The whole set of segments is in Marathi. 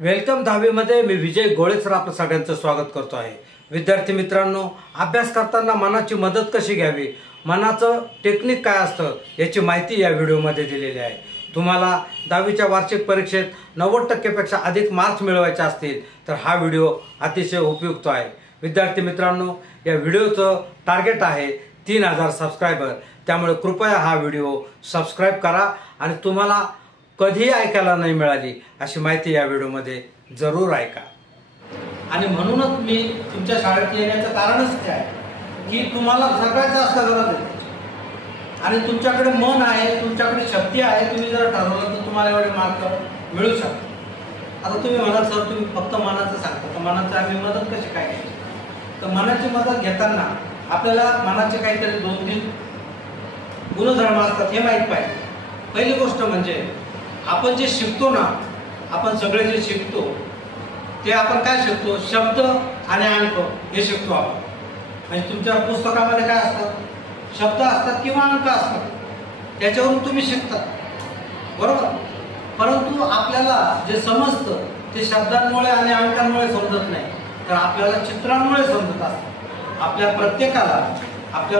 वेलकम 10वी मध्ये मी विजय गोळेसर आपलं सगळ्यांचं स्वागत करतो आहे। विद्यार्थी मित्रांनो, अभ्यास करताना मनाची मदत कशी घ्यावी, मनाचं टेक्निक काय असतं याची माहिती या व्हिडिओमध्ये दिलेली आहे। तुम्हाला 10वीच्या वार्षिक परीक्षेत 90% पेक्षा अधिक मार्क्स मिळवायचे असतील तर हा व्हिडिओ अतिशय उपयुक्त आहे। विद्यार्थी मित्रांनो, या व्हिडिओचं टार्गेट आहे 3000 सबस्क्रायबर, त्यामुळे कृपया हा व्हिडिओ सबस्क्राइब करा आणि तुम्हाला कधीही ऐकायला नाही मिळाली अशी माहिती या व्हिडिओमध्ये जरूर ऐका। आणि म्हणूनच मी तुमच्या शाळेत येण्याचं कारणच ते आहे की तुम्हाला सगळ्यात जास्त गरज आहे आणि तुमच्याकडे मन आहे, तुमच्याकडे शक्ती आहे। तुम्ही जर ठरवलं तर तुम्हाला एवढे मार्क मिळू शकतात। आता तुम्ही म्हणाल सर तुम्ही फक्त मनाचं सांगता, तर मनाची आम्ही मदत कशी काय घ्यायची? तर मनाची मदत घेताना आपल्याला मनाचे काहीतरी 2-3 गुणधर्म असतात हे माहीत पाहिजे। पहिली गोष्ट म्हणजे आपण जे शिकतो ना, आपण सगळे जे शिकतो ते आपण काय शिकतो? शब्द आणि अंक हे शिकतो आपण। म्हणजे तुमच्या पुस्तकामध्ये काय असतात? शब्द असतात किंवा अंक असतात, त्याच्यावरून तुम्ही शिकता, बरोबर। परंतु आपल्याला जे समजतं ते शब्दांमुळे आणि अंकांमुळे समजत नाही, तर आपल्याला चित्रांमुळे समजत असतं। आपल्या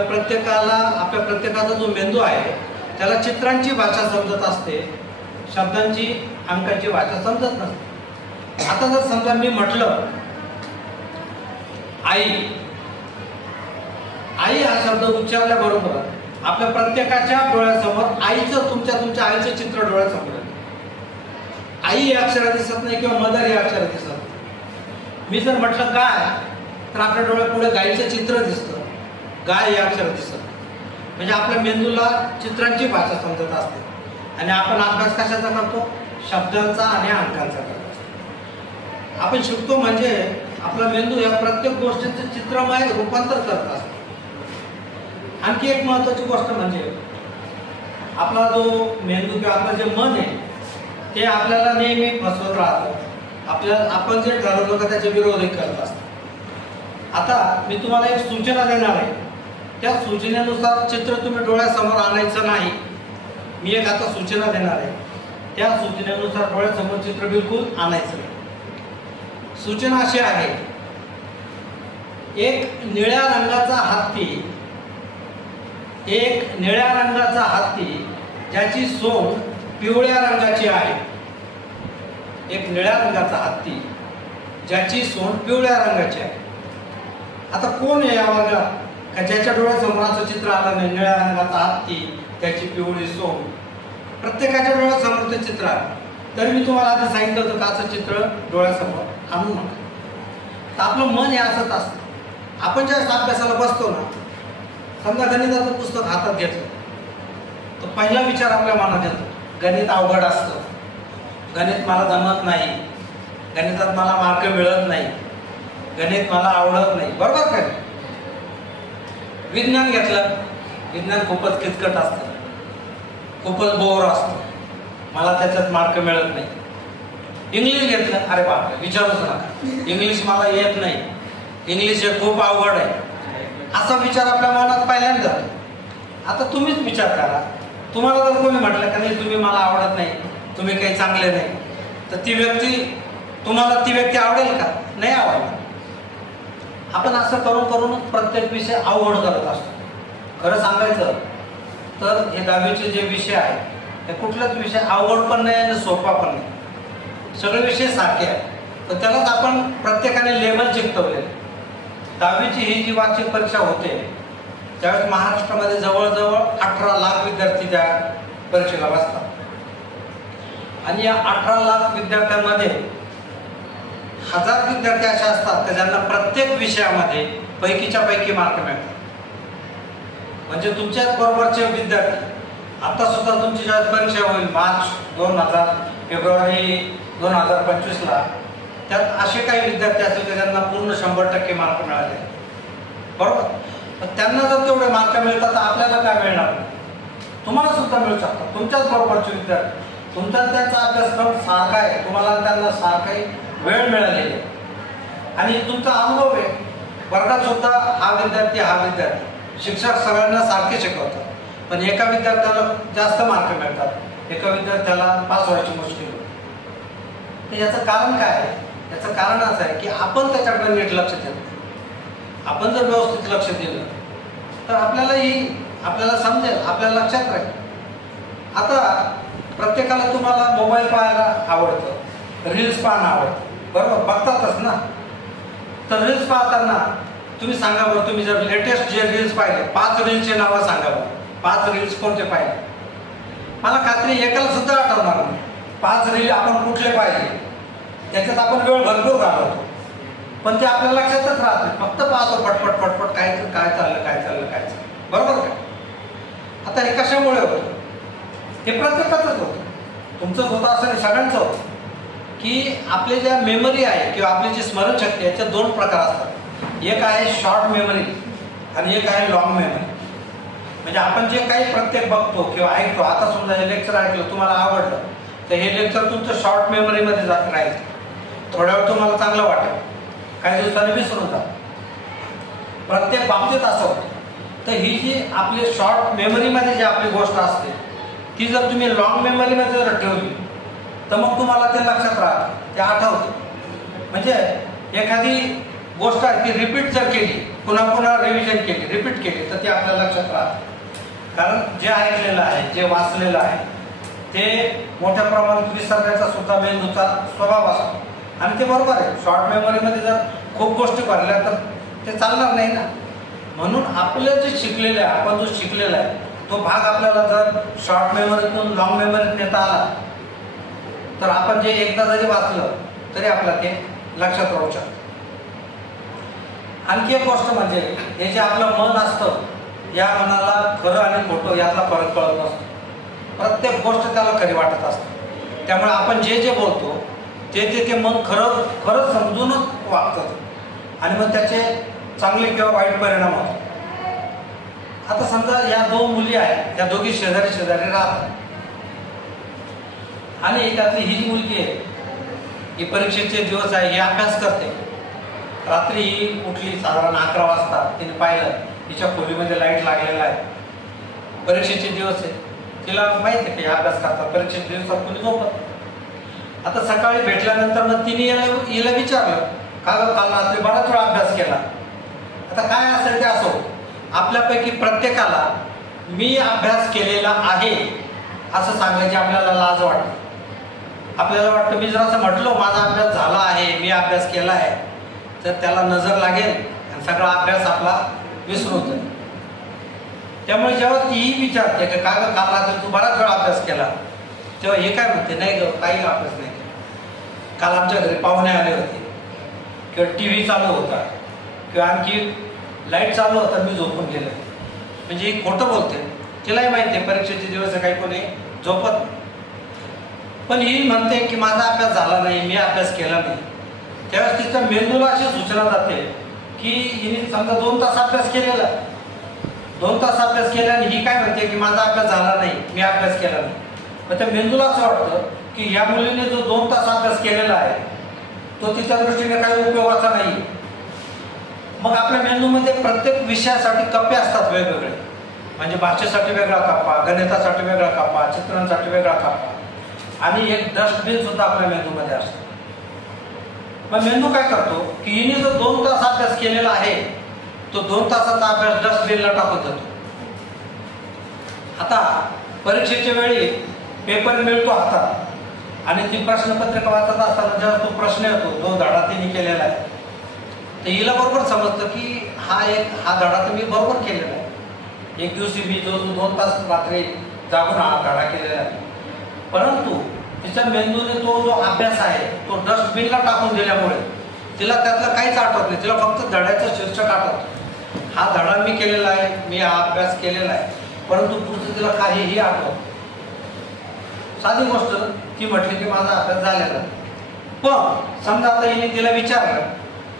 प्रत्येकाचा जो मेंदू आहे त्याला चित्रांची भाषा समजत असते, शब्दांची अंकांची भाषा समजत नसते। आता जर समजा मी म्हटलं आई, आई हा शब्द उच्चारल्याबरोबर आपल्या प्रत्येकाच्या डोळ्यासमोर आईचं तुमच्या आईचं चित्र डोळ्यासमोर येतं। आई हे अक्षर दिसत नाही किंवा मदर हे अक्षर दिसत नाही। मी जर म्हटलं गाय, तर आपल्या डोळ्यापुढे गायीचं चित्र दिसतं, गाय हे अक्षर दिसत। म्हणजे आपल्या मेंदूला चित्रांची भाषा समजत असते आणि आपण अभ्यास कशाचा करतो? शब्दांचा आणि अंकांचा करतो। आपण शिकतो म्हणजे आपला मेंदू या प्रत्येक गोष्टीचं चित्रमय रूपांतर करत असतो। आणखी एक महत्त्वाची गोष्ट म्हणजे आपला जो मेंदू किंवा आपलं जे मन आहे ते आपल्याला नेहमी फसवत राहतं। आपण जे ठरवलं का त्याचे विरोध करत असतो। आता मी तुम्हाला एक सूचना देणार आहे, त्या सूचनेनुसार चित्र तुम्ही डोळ्यासमोर आणायचं नाही। मी एक आता सूचना देणार आहे, त्या सूचनेनुसार डोळ्यासमोर चित्र बिलकुल आणायचं नाही। सूचना अशी आहे, एक निळ्या रंगाचा हत्ती ज्याची सोंड पिवळ्या रंगाची आहे। एक निळ्या रंगाचा हत्ती ज्याची सोंड पिवळ्या रंगाची आहे। आता कोण आहे या वर्गात का ज्याच्या डोळ्यासमोर असं चित्र आलं नाही? निळ्या रंगाचा हत्ती, त्याची पिवळी सोंड, प्रत्येकाच्या डोळ्यासमोर ते चित्र आहे। तरी मी तुम्हाला आता सांगितलं होतं का असं चित्र डोळ्यासमोर आणू नका। तर आपलं मन हे असंच असतं। आपण ज्यावेळेस अभ्यासाला बसतो ना, समजा गणिताचं पुस्तक हातात घेतलं तर पहिला विचार आपल्या मनात येतो, गणित अवघड असतं, गणित मला जमत नाही, गणितात मला मार्क मिळत नाही, गणित मला आवडत नाही, बरोबर काय? विज्ञान घेतलं, विज्ञान खूपच किचकट असतं, खूपच बोर असतं, मला त्याच्यात मार्क मिळत नाही। इंग्लिश घेतलं, अरे बापरे विचारूच नका, इंग्लिश मला येत नाही, इंग्लिश हे खूप अवघड आहे, असा विचार आपल्या मनात पहिल्यांदा जातो। आता तुम्हीच विचार करा, तुम्हाला जर कोणी म्हटलं का नाही तुम्ही मला आवडत नाही, तुम्ही काही चांगले नाही, तर तुम्हाला ती व्यक्ती आवडेल का? नाही आवडणार। आपण असं करून प्रत्येक विषय अवघड करत असतो। खरं सांगायचं तर हे 10वीचे जे विषय आहेत ते कुठलाच विषय अवघड पण नाही आणि सोपा पण नाही, सगळे विषय सारखे आहेत। तर त्यालाच आपण प्रत्येकाने लेवल चिकटवले। 10वीची ही जी वार्षिक परीक्षा होते त्यावेळेस महाराष्ट्रामध्ये जवळजवळ 18 लाख विद्यार्थी त्या परीक्षेला बसतात आणि या 18 लाख विद्यार्थ्यांमध्ये 1000 विद्यार्थी असे असतात की ज्यांना प्रत्येक विषयामध्ये पैकीच्या पैकी मार्क मिळतात। म्हणजे तुमच्याच बरोबरचे विद्यार्थी आता सुद्धा तुमची ज्या परीक्षा होईल फेब्रुवारी 2025ला, त्यात असे काही विद्यार्थी असतील की ज्यांना पूर्ण 100% मार्क मिळाले, बरोबर। त्यांना जर तेवढे मार्क मिळतात तर आपल्याला काय मिळणार? तुम्हाला सुद्धा मिळू शकतात, तुमच्याच बरोबरचे विद्यार्थी, तुमचा त्यांचा अभ्यासक्रम सारखा आहे, तुम्हाला त्यांना सारखाही वेळ मिळालेली आहे आणि तुमचा अनुभव आहे। वर्गात सुद्धा हा विद्यार्थी शिक्षक सगळ्यांना सारखे शिकवतात, पण एका विद्यार्थ्याला जास्त मार्क मिळतात, एका विद्यार्थ्याला पास व्हायची मुश्किल होते। तर याचं कारण काय आहे? याचं कारण असं आहे की आपण त्याच्याकडे नीट लक्ष देत नाही. आपण जर व्यवस्थित लक्ष दिलं तर आपल्याला समजेल, आपल्या लक्षात राहील. आता प्रत्येकाला तुम्हाला मोबाईल पाहायला आवडतं, रील्स पाहणं आवडतं, बरोबर? बघतातच ना. तर रील्स पाहताना तुम्ही सांगा बरं, तुम्ही जर लेटेस्ट जे रील्स पाहिले 5 रील्सचे नावं सांगा बरं. 5 रील्स कोणते पाहिले? मला खात्री एकाला सुद्धा आठवणार नाही. 5 रील आपण कुठले पाहिले त्याच्यात आपण वेळ भरपूर घालवतो, पण ते आपल्या लक्षातच राहत नाही. फक्त पाहतो पटपट पटपट, काय चाललं, बरोबर का? आता हे कशामुळे होतं? हे प्रत्येकाचंच होतं, तुमचंच होतं असं नाही, सगळ्यांचं होतं. की आपले ज्या मेमरी आहे किंवा आपली जी स्मरणशक्ती याचे 2 प्रकार असतात. एक आहे शॉर्ट मेमरी आणि एक आहे लॉंग मेमरी. म्हणजे आपण जे काही प्रत्येक बघतो किंवा ऐकतो, आता समजा हे लेक्चर ऐकलं, तुम्हाला आवडलं, तर हे लेक्चर तुमचं शॉर्ट मेमरीमध्ये राहील. थोड्या वेळ तुम्हाला चांगलं वाटेल, काही दिवसांनी विसरून जा. प्रत्येक बाबतीत असं होतं. तर ही जी आपली शॉर्ट मेमरीमध्ये जी आपली गोष्ट असते ती जर तुम्ही लॉंग मेमरीमध्ये जर ठेवली तर मग तुम्हाला ते लक्षात राहतं, ते आठवतं. म्हणजे एखादी गोष्ट आहे ती रिपीट जर केली, पुन्हा पुन्हा रिव्हिजन केली, रिपीट केली, तर ती आपल्या लक्षात राहते. कारण जे ऐकलेलं आहे, जे वाचलेलं आहे ते मोठ्या प्रमाणात विसरण्याचा सुद्धा मेंदूचा स्वभाव असतो. आणि ते बरोबर आहे, शॉर्ट मेमरीमध्ये जर खूप गोष्टी भरल्या तर ते चालणार नाही ना. म्हणून आपलं जे शिकलेलं आहे, आपण जो शिकलेला आहे तो भाग आपल्याला जर शॉर्ट मेमरीतून लॉंग मेमरीत नेता आला तर आपण जे एकदा जरी वाचलं तरी आपल्याला ते लक्षात राहू शकतं. आणखी एक गोष्ट म्हणजे हे जे आपलं मन असतं, या मनाला खरं आणि खोटं यातला फरक कळत नसतो. प्रत्येक गोष्ट त्याला खरी वाटत असते. त्यामुळे आपण जे जे बोलतो ते मन खरंच समजूनच वागतं आणि मग त्याचे चांगले किंवा वाईट परिणाम होतात. आता समजा या 2 मुली आहेत, त्या दोघी शेजारी राहतात आणि त्यातली ही मुलगी आहे, ही परीक्षेचे दिवस आहे, ही अभ्यास करते. रात्री ही उठली साधारण 11 वाजता, तिने पाहिलं तिच्या खोलीमध्ये लाईट लागलेला आहे. परीक्षेचे दिवस आहे, तिला माहिती आहे की अभ्यास करतात, परीक्षेच्या दिवसात कोणी झोपत. आता सकाळी भेटल्यानंतर मग तिने हिला विचारलं, काल रात्री बराच वेळा अभ्यास केला. आता काय असेल ते असो, आपल्यापैकी प्रत्येकाला मी अभ्यास केलेला आहे असं सांगायची आपल्याला लाज वाटते. आपल्याला वाटतं मी जर असं म्हटलं माझा अभ्यास झाला आहे, मी अभ्यास केला आहे, तर त्याला नजर लागेल आणि सगळा अभ्यास आपला विसरून जाईल. त्यामुळे जेव्हा तीही विचारते की काल रात्री तू बराच वेळा अभ्यास केला, तेव्हा हे काय म्हणते, नाही ग, काही अभ्यास नाही केला. काल आमच्या घरी पाहुणे आले होते किंवा TV चालू होता किंवा आणखी लाईट चालू होता, मी झोपून गेलो. म्हणजे ही खोटं बोलते. तिलाही माहिती आहे परीक्षेचे दिवस काही कोणी झोपत नाही, पण ही म्हणते की माझा अभ्यास झाला नाही, मी अभ्यास केला नाही. त्यावेळेस तिच्या मेंदूला अशी सूचना जाते की हिने समजा 2 तास अभ्यास केलेला, 2 तास अभ्यास केला आणि ही काय म्हणते की माझा अभ्यास झाला नाही, मी अभ्यास केला नाही. मग त्या मेंदूला असं वाटतं की या मुलीने जो 2 तास अभ्यास केलेला आहे तो तिच्या दृष्टीने काही उपयोगाचा नाही. मग आपल्या मेंदूमध्ये प्रत्येक विषयासाठी कप्पे असतात वेगवेगळे. म्हणजे भाषेसाठी वेगळा कप्पा, गणितासाठी वेगळा कप्पा, चित्रांसाठी वेगळा कप्पा आणि एक डस्टबिन सुद्धा आपल्या मेंदूमध्ये असतं. मग मेंदू काय करतो की हिने जो 2 तास अभ्यास केलेला आहे तो 2 तासाचा अभ्यास डस्टबिनला टाकून देतो. आता परीक्षेच्या वेळी पेपर मिळतो हातात आणि ती प्रश्नपत्रिका वाचत असताना जेव्हा तो प्रश्न येतो, जो धडा तिने केलेला आहे, तर हिला बरोबर समजतं की हा धडा तर मी बरोबर केलेला आहे. एक दिवशी मी जो 2 तास रात्री जागून हा धडा केलेला आहे. परंतु तिच्या मेंदूने तो जो अभ्यास आहे तो डस्टबिनला टाकून दिल्यामुळे तिला त्यातलं काहीच आठवत नाही. तिला फक्त धड्याचं शीर्षक आठवतं, हा धडा मी केलेला आहे, मी हा अभ्यास केलेला आहे, परंतु पुढचं तिला काहीही आठवत. साधी गोष्ट ती म्हटली की माझा अभ्यास झालेला. पण समजा आता हिने तिला विचारलं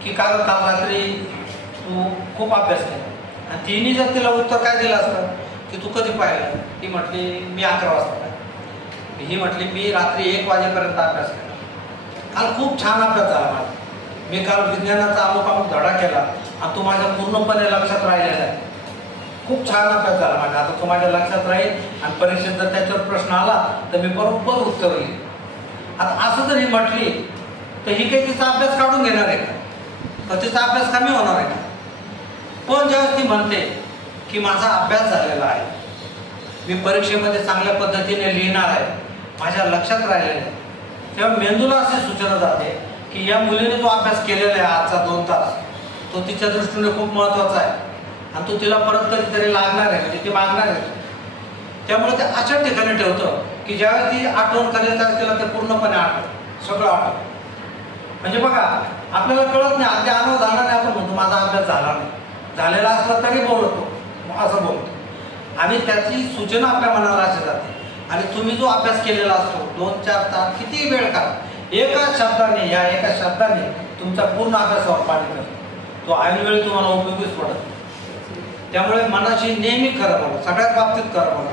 की काल रात्री तू खूप अभ्यास केला आणि तिने जर तिला उत्तर काय दिलं असतं की तू कधी पाहिलं, ती म्हटली मी 11 वाजता पाहिलं. ही म्हटली मी रात्री 1 वाजेपर्यंत अभ्यास केला, काल खूप छान अभ्यास झाला माझा, मी काल विज्ञानाचा अमुक धडा केला आणि तो माझ्या पूर्णपणे लक्षात राहिलेला आहे, खूप छान अभ्यास झाला माझा, आता तो माझ्या लक्षात राहील आणि परीक्षेत जर त्याच्यावर प्रश्न आला तर मी बरोबर उत्तर येईल. आता असं जर ही म्हटली तर ही काही तिचा अभ्यास काढून घेणार आहे का? तर तिचा अभ्यास कमी होणार आहे का? पण ज्यावेळेस ती म्हणते की माझा अभ्यास झालेला आहे, मी परीक्षेमध्ये चांगल्या पद्धतीने लिहिणार आहे, माझ्या लक्षात राहिलेलं आहे, तेव्हा मेंदूला अशी सूचना जाते की या मुलीने जो अभ्यास केलेला आहे आजचा 2 तास, तो तिच्या दृष्टीने खूप महत्त्वाचा आहे आणि तो तिला परत कधीतरी लागणार आहे, म्हणजे ती मागणार आहे. त्यामुळे ते अशा ठिकाणी ठेवतं की ज्यावेळेस ती आठवण करेल त्यावेळेस तिला ते पूर्णपणे आठवतं, सगळं आठवतं. म्हणजे बघा, आपल्याला कळत नाही, अगदी अनावधानाने आपण म्हणतो माझा अभ्यास झाला नाही, झालेला असला तरी बोलतो, असं बोलतो. आणि त्याची सूचना आपल्या मनाला अशी जाते. आणि तुम्ही जो अभ्यास केलेला असतो 2-4 तास किती वेळ करा, एका शब्दाने तुमचा पूर्ण अभ्यासावर पाणी करतो, तो ऐनवेळी तुम्हाला उपयोगीच पडत. त्यामुळे मनाशी नेहमी खरं बोला, सगळ्याच बाबतीत खरं बोला,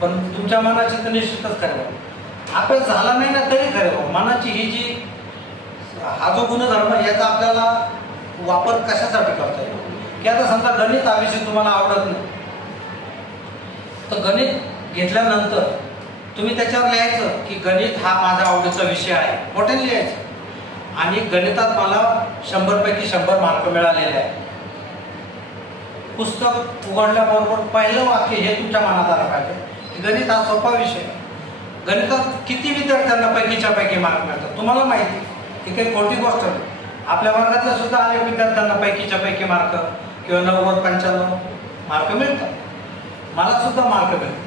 पण तुमच्या मनाची तर निश्चितच खरं बोला. अभ्यास झाला नाही ना तरी खरं बोला. मनाची ही जी हा जो गुणधर्म याचा आपल्याला वापर कशासाठी करता येईल की आता समजा गणित हा विषय तुम्हाला आवडत नाही, तर गणित घेतल्यानंतर तुम्ही त्याच्यावर लिहायचं की गणित हा माझा आवडीचा विषय आहे, मोठ्याने लिहायचं. आणि गणितात मला 100 पैकी 100 मार्क मिळालेले आहे. पुस्तक उघडल्याबरोबर पहिलं वाक्य हे तुमच्या मनात आलं पाहिजे की गणित हा सोपा विषय. गणितात किती विद्यार्थ्यांना पैकीच्या पैकी मार्क मिळतात तुम्हाला माहिती, ही काही खोटी गोष्ट नाही. आपल्या वर्गातल्या सुद्धा अनेक विद्यार्थ्यांना पैकीच्या पैकी मार्क किंवा 90-95 मार्क मिळतात. मला सुद्धा मार्क मिळतात.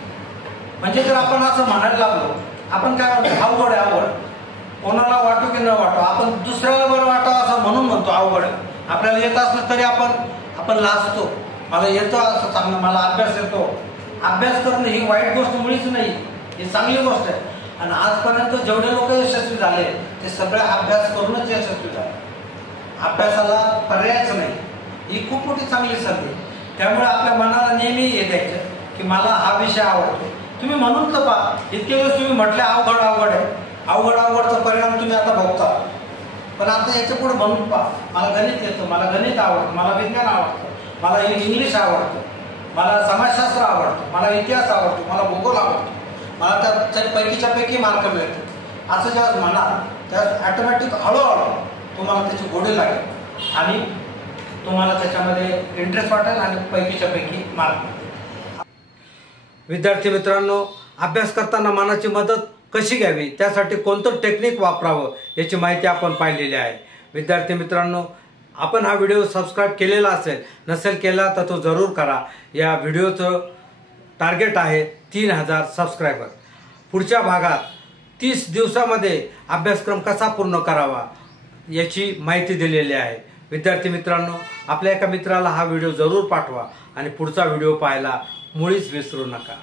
म्हणजे जर आपण असं म्हणायला लागलो, आपण काय म्हणतो अवघड आहे, अवघड, कोणाला वाटो की न वाटो, आपण दुसऱ्याला बरं वाटावं असं म्हणून म्हणतो अवघड आहे. आपल्याला येत असलं तरी आपण लाजतो, मला येतं असं चांगलं, मला अभ्यास येतो. अभ्यास करणं ही वाईट गोष्ट मुळीच नाही, ही चांगली गोष्ट आहे. आणि आजपर्यंत जेवढे लोक यशस्वी झाले ते सगळे अभ्यास करूनच यशस्वी झाले. अभ्यासाला पर्यायच नाही, ही खूप मोठी चांगली संधी. त्यामुळे आपल्या मनाला नेहमी हे द्यायचं की मला हा विषय आवडतो. तुम्ही म्हणून तर पहा, इतके दिवस तुम्ही म्हटले अवघड अवघड आहे, अवघडचा परिणाम तुम्ही आता भोगता. पण आता याच्या पुढे म्हणून पहा, मला गणित येतं, मला गणित आवडतं, मला विज्ञान आवडतं, मला इंग्लिश आवडतं, मला समाजशास्त्र आवडतं, मला इतिहास आवडतो, मला भूगोल आवडतो, मला त्या पैकीच्या पैकी मार्क मिळते. असं जेव्हा म्हणा त्यावेळेस ऑटोमॅटिक हळूहळू तुम्हाला त्याची गोडी लागेल आणि तुम्हाला त्याच्यामध्ये इंटरेस्ट वाटेल आणि पैकीच्या पैकी मार्क मिळेल. विद्यार्थी मित्रांनो, अभ्यास करताना मनाची मदत कशी घ्यावी, त्यासाठी कोणतं टेक्निक वापरावं याची माहिती आपण पाहिलेली आहे. विद्यार्थी मित्रांनो, आपण हा व्हिडिओ सबस्क्राईब केलेला असेल, नसेल केला तर तो जरूर करा. या व्हिडिओचं टार्गेट आहे 3000 सबस्क्रायबर. पुढच्या भागात 30 दिवसामध्ये अभ्यासक्रम कसा पूर्ण करावा याची माहिती दिलेली आहे. विद्यार्थी मित्रांनो, आपल्या एका मित्राला हा व्हिडिओ जरूर पाठवा आणि पुढचा व्हिडिओ पाहायला मुळीच विसरू नका.